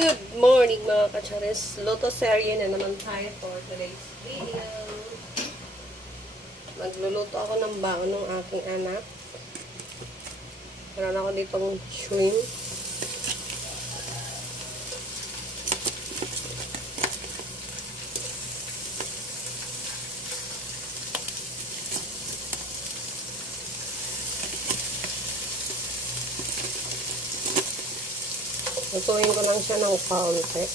Good morning mga kacharis. Luto serye na naman tayo for today's video. Magluluto ako ng baon ng aking anak. Meron ako ditong shrimp. Lutuin ko lang siya ng kaunti.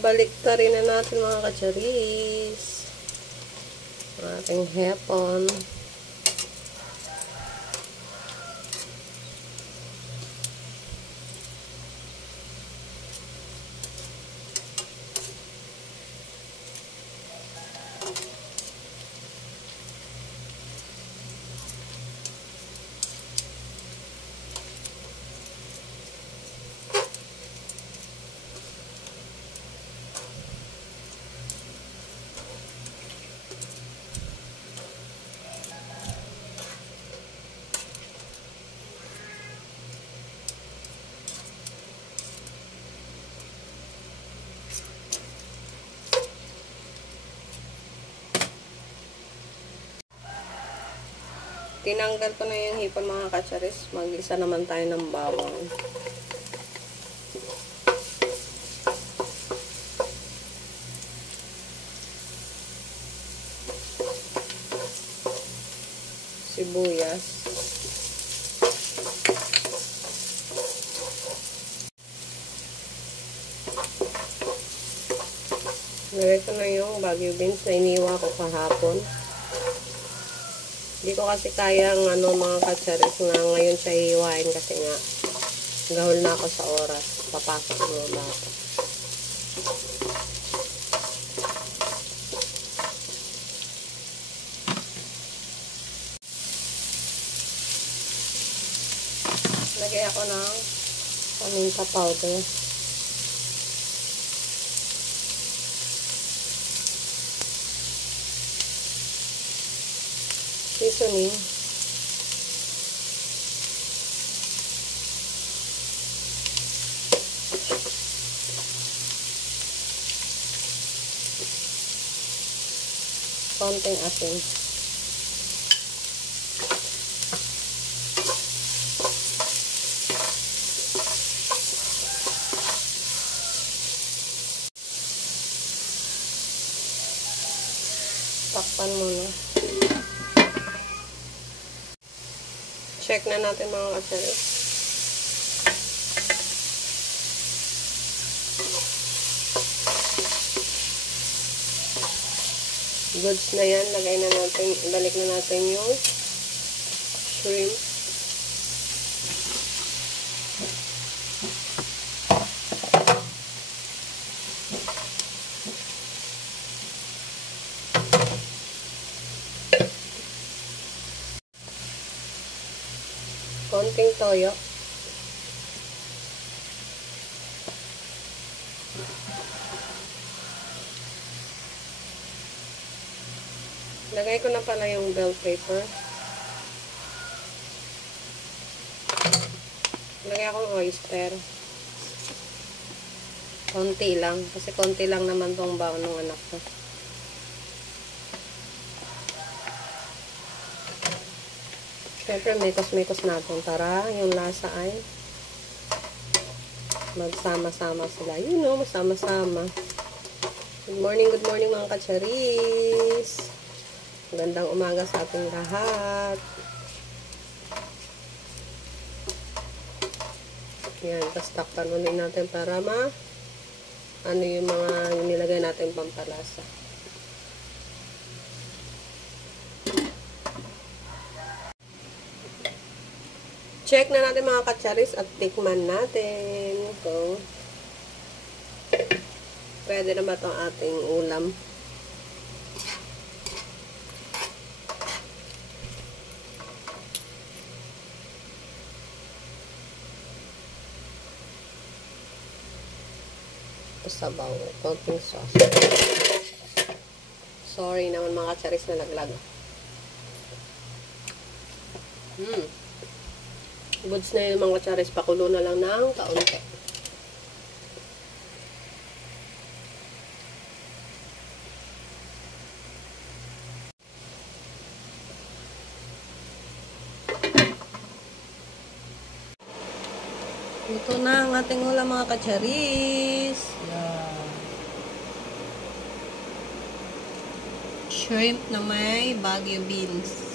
Baliktarin na natin mga kacharis. Ating hepon. Tinanggal ko na yung hipon mga kacharis. Mag-isa naman tayo ng bawang. Sibuyas. Lagay ko na yung Baguio beans na iniwa ko kahapon. Hindi ko kasi kayang mga kacharis na ngayon siya hihiwain kasi nga gahol na ako sa oras. Papasok ng mga bata. Lagay ako ng paminta powder. Seasoning. Konting asin. Takpan muna. Check na natin mga kacharis. Goods na yan. Lagay na natin, ibalik na natin yung shrimp. Konting toyo. Lagay ko na pala yung bell pepper. Lagay ako ng oyster. Konti lang. Kasi konti lang naman tong baon ng anak ko. Siyempre, mekos-mekos natin para yung lasa ay magsama-sama sila. You know, magsama-sama. Good morning mga kacharis. Magandang umaga sa ating lahat. Yan, tapos takpan ulit natin para yung mga nilagay natin pampalasa. Check na natin mga kacharis at tikman natin kung pwede na ba itong ating ulam. Tapos sabaw. Konting sauce. Sorry naman mga katsaris na laglag. Goods na yun mga katsaris. Pakulo na lang ng kaunti. Ito na ang ating ulam mga katsaris. Yan. Shrimp na may Baguio beans.